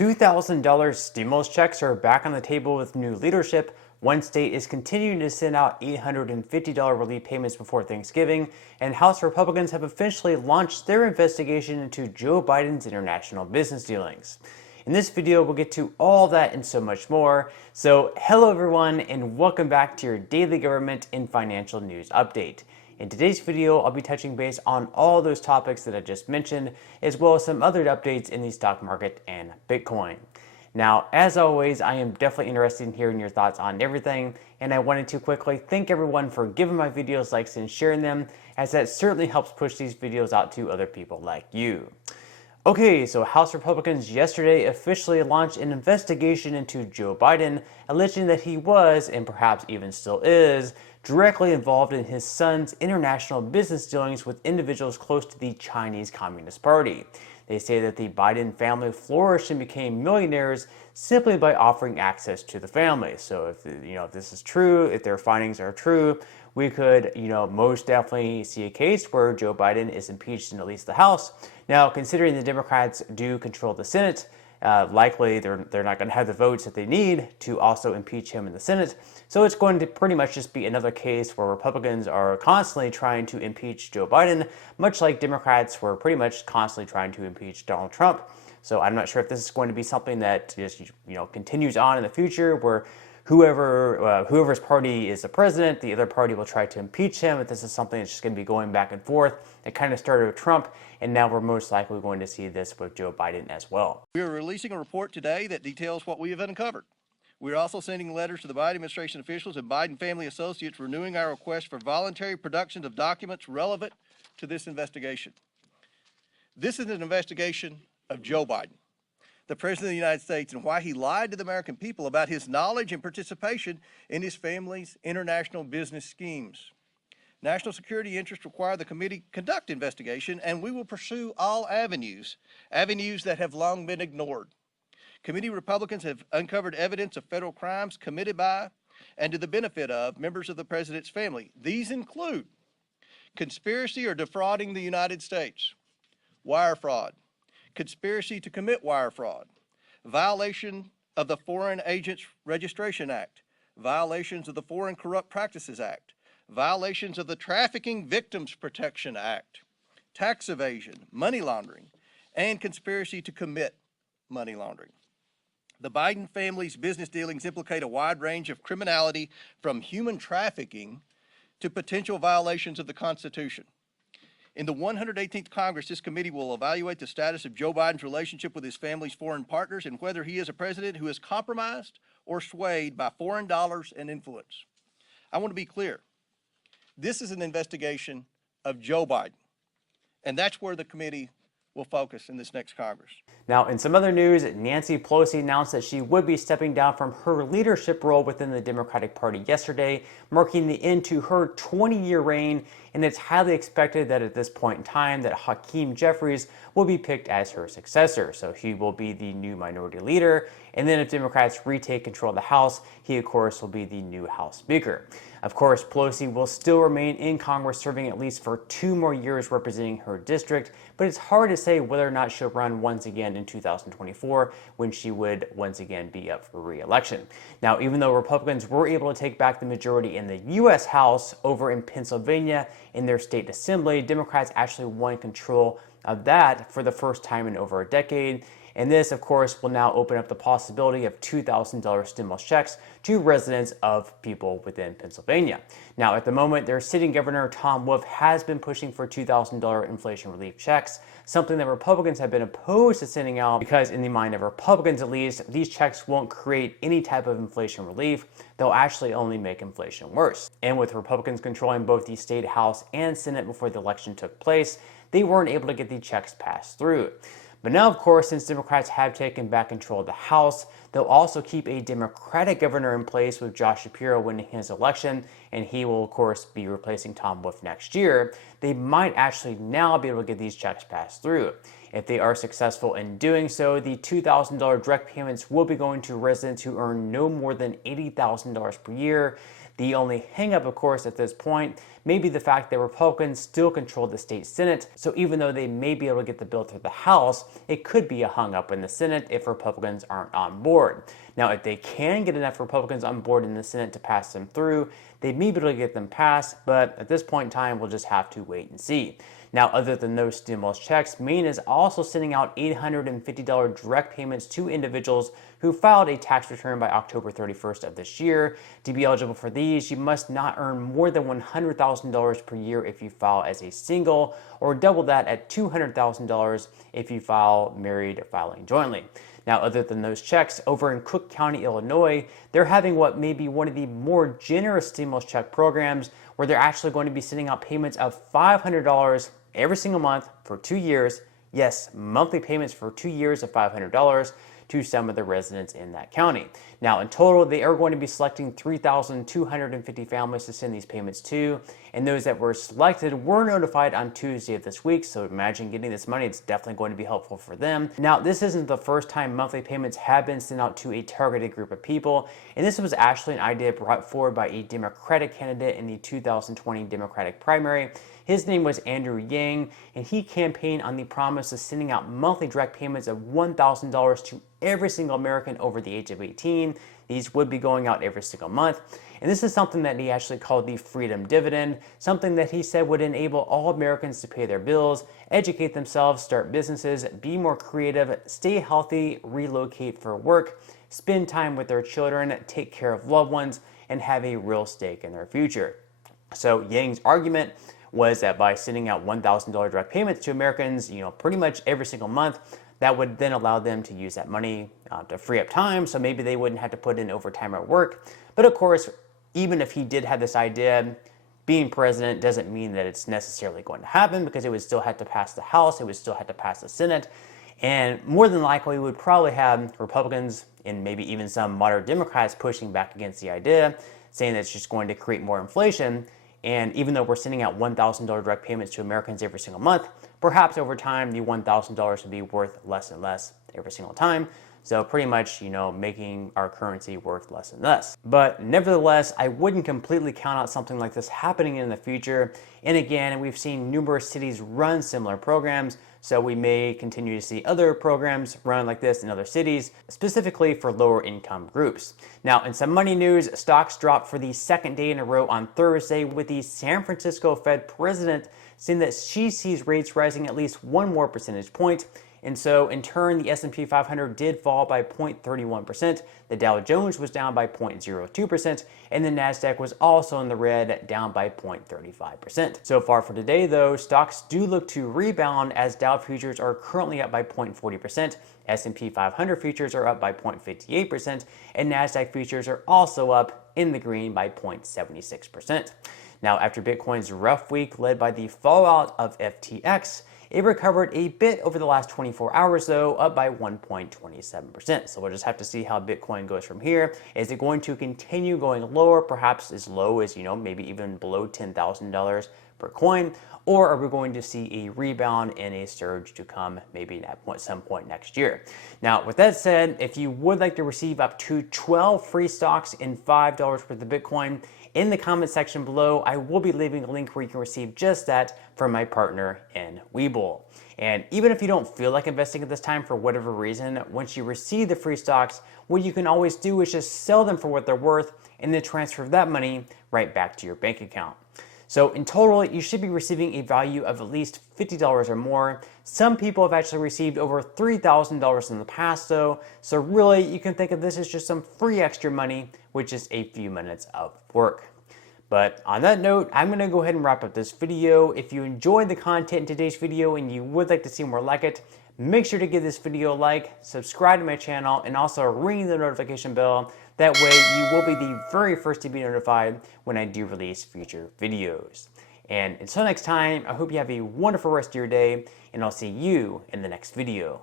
$2,000 stimulus checks are back on the table with new leadership. One state is continuing to send out $850 relief payments before Thanksgiving, and House Republicans have officially launched their investigation into Joe Biden's international business dealings. In this video, we'll get to all that and so much more. So, hello everyone, and welcome back to your daily government and financial news update. In today's video, I'll be touching base on all those topics that I just mentioned, as well as some other updates in the stock market and Bitcoin. Now, as always, I am definitely interested in hearing your thoughts on everything, and I wanted to quickly thank everyone for giving my videos likes and sharing them, as that certainly helps push these videos out to other people like you. Okay, so House Republicans yesterday officially launched an investigation into Joe Biden, alleging that he was, and perhaps even still is, directly involved in his son's international business dealings with individuals close to the Chinese Communist Party. They say that the Biden family flourished and became millionaires simply by offering access to the family. So if this is true, if their findings are true, we could, most definitely see a case where Joe Biden is impeached in at least the House. Now, considering the Democrats do control the Senate, likely they're not going to have the votes that they need to also impeach him in the Senate. So it's going to pretty much just be another case where Republicans are constantly trying to impeach Joe Biden, much like Democrats were pretty much constantly trying to impeach Donald Trump. So I'm not sure if this is going to be something that just continues on in the future, where whoever's party is the president, the other party will try to impeach him. If this is something that's just going to be going back and forth. It kind of started with Trump, and now we're most likely going to see this with Joe Biden as well. We are releasing a report today that details what we have uncovered. We are also sending letters to the Biden administration officials and Biden family associates renewing our request for voluntary production of documents relevant to this investigation. This is an investigation of Joe Biden, the President of the United States, and why he lied to the American people about his knowledge and participation in his family's international business schemes. National security interests require the committee conduct investigation, and we will pursue all avenues that have long been ignored. Committee Republicans have uncovered evidence of federal crimes committed by and to the benefit of members of the president's family. These include conspiracy or defrauding the United States, wire fraud, conspiracy to commit wire fraud, violation of the Foreign Agents Registration Act, violations of the Foreign Corrupt Practices Act, violations of the Trafficking Victims Protection Act, tax evasion, money laundering, and conspiracy to commit money laundering. The Biden family's business dealings implicate a wide range of criminality, from human trafficking to potential violations of the Constitution. In the 118th Congress, this committee will evaluate the status of Joe Biden's relationship with his family's foreign partners and whether he is a president who is compromised or swayed by foreign dollars and influence. I want to be clear. This is an investigation of Joe Biden, and that's where the committee will focus in this next Congress. Now, in some other news, Nancy Pelosi announced that she would be stepping down from her leadership role within the Democratic Party yesterday, marking the end to her 20-year reign, and it's highly expected that at this point in time that Hakeem Jeffries will be picked as her successor. So he will be the new minority leader, and then if Democrats retake control of the House, he of course will be the new House Speaker. Of course, Pelosi will still remain in Congress, serving at least for 2 more years representing her district, but it's hard to say whether or not she'll run once again in 2024, when she would once again be up for re-election. Now, even though Republicans were able to take back the majority in the U.S. House over in Pennsylvania in their state assembly, Democrats actually won control of that for the first time in over a decade. And this, of course, will now open up the possibility of $2,000 stimulus checks to residents of people within Pennsylvania. Now, at the moment, their sitting governor, Tom Wolf, has been pushing for $2,000 inflation relief checks, something that Republicans have been opposed to sending out because, in the mind of Republicans at least, these checks won't create any type of inflation relief. They'll actually only make inflation worse. And with Republicans controlling both the state House and Senate before the election took place, they weren't able to get the checks passed through. But now, of course, since Democrats have taken back control of the House, they'll also keep a Democratic governor in place with Josh Shapiro winning his election, and he will, of course, be replacing Tom Wolf next year. They might actually now be able to get these checks passed through. If they are successful in doing so, the $2,000 direct payments will be going to residents who earn no more than $80,000 per year. The only hangup, of course, at this point may be the fact that Republicans still control the state Senate, so even though they may be able to get the bill through the House, it could be a hung up in the Senate if Republicans aren't on board. Now, if they can get enough Republicans on board in the Senate to pass them through, they may be able to get them passed, but at this point in time, we'll just have to wait and see. Now, other than those stimulus checks, Maine is also sending out $850 direct payments to individuals who filed a tax return by October 31st of this year. To be eligible for these, you must not earn more than $100,000 per year if you file as a single, or double that at $200,000 if you file married filing jointly. Now, other than those checks, over in Cook County, Illinois, they're having what may be one of the more generous stimulus check programs, where they're actually going to be sending out payments of $500 every single month for 2 years. Yes, monthly payments for 2 years of $500 to some of the residents in that county. Now, in total, they are going to be selecting 3,250 families to send these payments to, and those that were selected were notified on Tuesday of this week, so imagine getting this money. It's definitely going to be helpful for them. Now, this isn't the first time monthly payments have been sent out to a targeted group of people, and this was actually an idea brought forward by a Democratic candidate in the 2020 Democratic primary. His name was Andrew Yang, and he campaigned on the promise of sending out monthly direct payments of $1,000 to every single American over the age of 18. These would be going out every single month. And this is something that he actually called the Freedom Dividend, something that he said would enable all Americans to pay their bills, educate themselves, start businesses, be more creative, stay healthy, relocate for work, spend time with their children, take care of loved ones, and have a real stake in their future. So Yang's argument was that by sending out $1,000 direct payments to Americans, pretty much every single month, that would then allow them to use that money to free up time, so maybe they wouldn't have to put in overtime at work. But of course, even if he did have this idea, being president doesn't mean that it's necessarily going to happen, because it would still have to pass the House, it would still have to pass the Senate, and more than likely we would probably have Republicans and maybe even some moderate Democrats pushing back against the idea, saying that it's just going to create more inflation. And even though we're sending out $1,000 direct payments to Americans every single month, perhaps over time the $1,000 would be worth less and less every single time. So pretty much, making our currency worth less and less. But nevertheless, I wouldn't completely count out something like this happening in the future. And again, we've seen numerous cities run similar programs, so we may continue to see other programs run like this in other cities, specifically for lower income groups. Now, in some money news, stocks dropped for the second day in a row on Thursday, with the San Francisco Fed president saying that she sees rates rising at least one more percentage point. And so, in turn, the S&P 500 did fall by 0.31%, the Dow Jones was down by 0.02%, and the Nasdaq was also in the red, down by 0.35%. So far for today, though, stocks do look to rebound, as Dow futures are currently up by 0.40%, S&P 500 futures are up by 0.58%, and Nasdaq futures are also up in the green by 0.76%. Now, after Bitcoin's rough week led by the fallout of FTX, it recovered a bit over the last 24 hours, though, up by 1.27%. So we'll just have to see how Bitcoin goes from here. Is it going to continue going lower, perhaps as low as, maybe even below $10,000 per coin? Or are we going to see a rebound and a surge to come maybe at some point next year? Now, with that said, if you would like to receive up to 12 free stocks and $5 worth of Bitcoin, in the comment section below, I will be leaving a link where you can receive just that from my partner in Webull. And even if you don't feel like investing at this time for whatever reason, once you receive the free stocks, what you can always do is just sell them for what they're worth and then transfer that money right back to your bank account. So in total, you should be receiving a value of at least $50 or more. Some people have actually received over $3,000 in the past, though. So really, you can think of this as just some free extra money with just a few minutes of work. But on that note, I'm going to go ahead and wrap up this video. If you enjoyed the content in today's video and you would like to see more like it, make sure to give this video a like, subscribe to my channel, and also ring the notification bell. That way you will be the very first to be notified when I do release future videos. And until next time, I hope you have a wonderful rest of your day, and I'll see you in the next video.